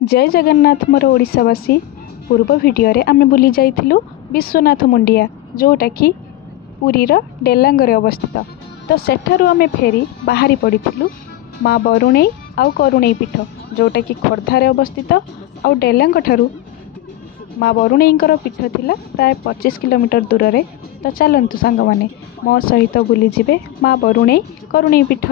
जय जगन्नाथ मोर ओडिशावासी। पूर्व वीडियो रे आमे बुली जाइथिलु विश्वनाथ मुंडिया जोटा कि पुरीर डेलांगरे अवस्थित। तो सेठारु आमे फेरी बाहरी पड़िथिलु माँ बरुणेई आउ करुणेई पीठ जोटा कि खोर्धारे अवस्थित। आउ डेलांग ठारू माँ बरुणेईंकर पीठ थिला प्राय 25 किलोमीटर दूर रे। तो चलंतु सांग माने मो सहित बुली जिवे माँ बरुणेई करुणेई पीठ।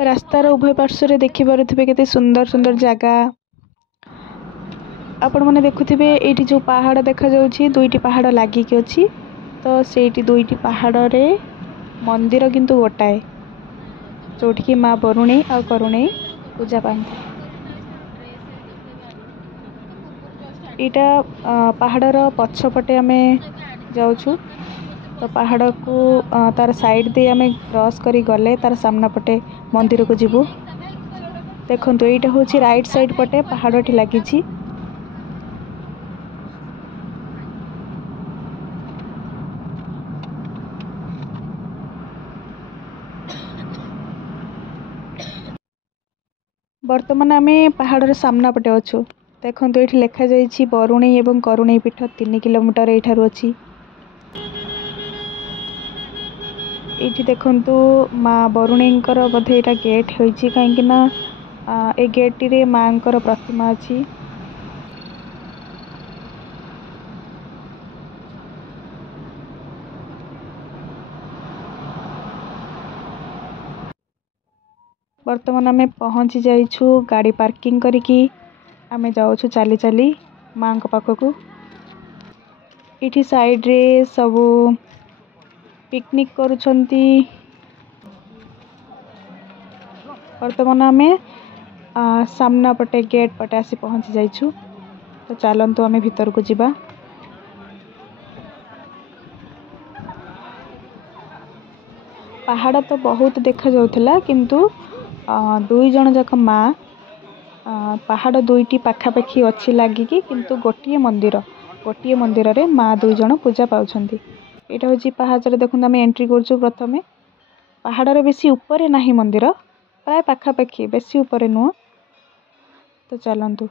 रास्तार उभय पार्श्व देखि पारुथिबे केते सुंदर सुंदर जगह। आपण माने देखुथिबे एठी जो पहाड़ देखा जाउछि दुईटी पहाड़ लागि कि अछि। तो सेठी दुईटी पहाड़ रे मंदिर किंतु गोटाए जोठी कि माँ बरुणेई आ करुणेई पूजा पांती। एटा पहाड़र पछपटे आमे जाउछु। तो पहाड़ को तार साइड दे आमे क्रॉस करी गले तार सामना पटे मंदिर को जीवु। देखंतु एटा होछि राइट साइड पटे पहाड़टी लागिछि। वर्तमान आमे पहाड़र सामना पटे अछु। देखंतु एठी लेखा जाइछि बरुणेई एवं करुणेई पीठ 3 किलोमीटर एठारु अछि। एठी देखंतु माँ बरुणेईंकर बधे एटा गेट होइछि काहेकि ना ए गेट रे मांकर प्रतिमा अछि। वर्तमान आमे पहुंची जाइछु गाड़ी पार्किंग करिकी आमे जाउछु चाली चाली मां को पाखकू। इठी साइड रे सबु पिकनिक करूछंती। वर्तमान आमे सामना पटे गेट पटे आसी पहुंची जाइछु। तो चलंतु आमे भीतर को जिबा। पहाड़ तो बहुत देखा जाउथला किंतु दुई जन जाक माँ पहाड़ दुईटी पाखापाखी अच्छी लागिकी किंतु गोटिए मंदिर रे माँ दुई जन पूजा पाउछंती। एटा होची पहाड़ देखुन आमे एंट्री करछु। प्रथमे पहाड़ रे बेसी ऊपर नाही मंदिर प्राय पाखापाखी बेसी ऊपर नुह। तो चलंतु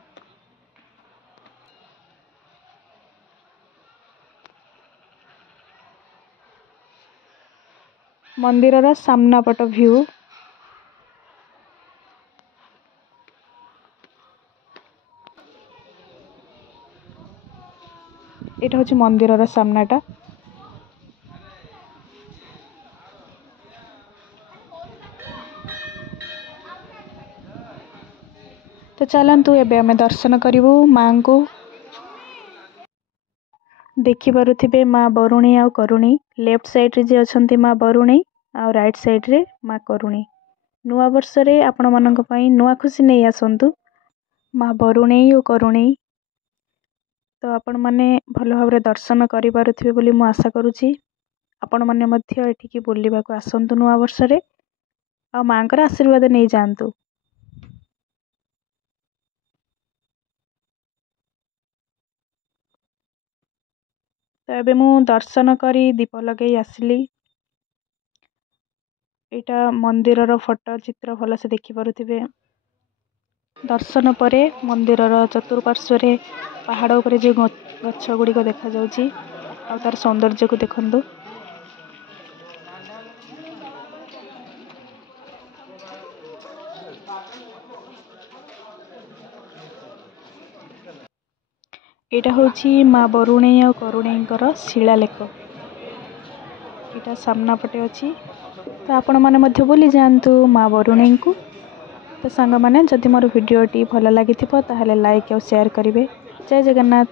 मंदिर रा सामना पट व्यू। एटा होची मंदिर रा सामनाटा। तो चलंतु एबे हमें दर्शन करिवु मां को। देखि पारुथिबे माँ बरुणेई आ करुणेई लेफ्ट साइड रे जे अछंती माँ बरुणेई आ राइट साइड रे माँ करुणेई। नुआ वर्ष रे आपण मानक पई नुआ खुशी नै आसंतु माँ बरुणेई और करुणेई। तो आपण माने भलो भाबरे दर्शन करि पारुथिबे बोली मु आशा करूची। आपण माने मध्य एठिकी बुलिबा को आसंतु नुआ वर्ष रे आ मांकर आशीर्वाद नै जानतु। तो एबे मु दर्शन करी दीप लगेई आसली। एटा मंदिर रो फोटो चित्र भल से देखि पारुथिबे। दर्शन परे मंदिर रो चतुर्पार्श्व रे पहाड़ ऊपर जे गच्छ गुडी को देखा जाउची आ तार सौंदर्य को देखंदु। एटा होची माँ बरुणेई और करुणेईंकर शिलालेख। एटा सामना पटे अछि। तो आपण माने मध्य बोली जानतु माँ बरुणेई को। तो सांग माने जदि मोर वीडियो टी भल लागिथिबो ताहाले लाइक और शेयर करिवे। जय जगन्नाथ।